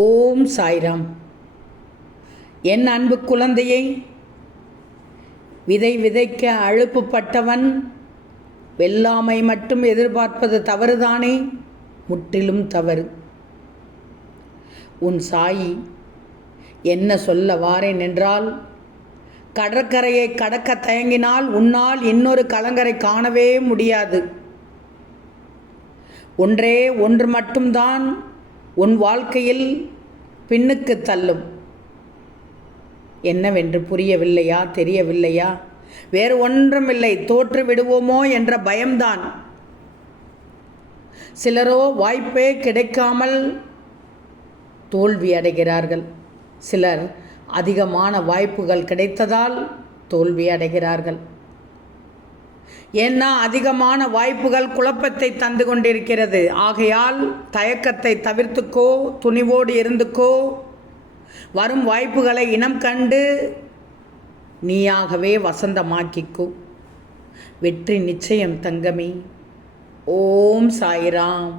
ஓம் சாய்ராம். என் அன்பு குழந்தையை விதை விதைக்க அழுப்புப்பட்டவன் வெல்லாமை மட்டும் எதிர்பார்ப்பது தவறுதானே? முற்றிலும் தவறு. உன் சாயி என்ன சொல்ல வாரேன் என்றால் கடற்கரையை கடக்க தயங்கினால் உன்னால் இன்னொரு கலங்கரை காணவே முடியாது. ஒன்றே ஒன்று மட்டும்தான் உன் வாழ்க்கையில் பின்னுக்கு தள்ளும். என்னவென்று புரியவில்லையா தெரியவில்லையா? வேறு ஒன்றுமில்லை தோற்று விடுவோமோ என்ற பயம்தான். சிலரோ வாய்ப்பே கிடைக்காமல் தோல்வி அடைகிறார்கள். சிலர் அதிகமான வாய்ப்புகள் கிடைத்ததால் தோல்வி அடைகிறார்கள். ஏன்னா அதிகமான வாய்ப்புகள் குழப்பத்தை தந்து கொண்டிருக்கிறது? ஆகையால் தயக்கத்தை தவிர்த்துக்கோ துணிவோடு இருந்துக்கோ. வரும் வாய்ப்புகளை இனம் கண்டு நீயாகவே வசந்தமாக்கிக்கோ. வெற்றி நிச்சயம் தங்கமே. ஓம் சாய்ராம்.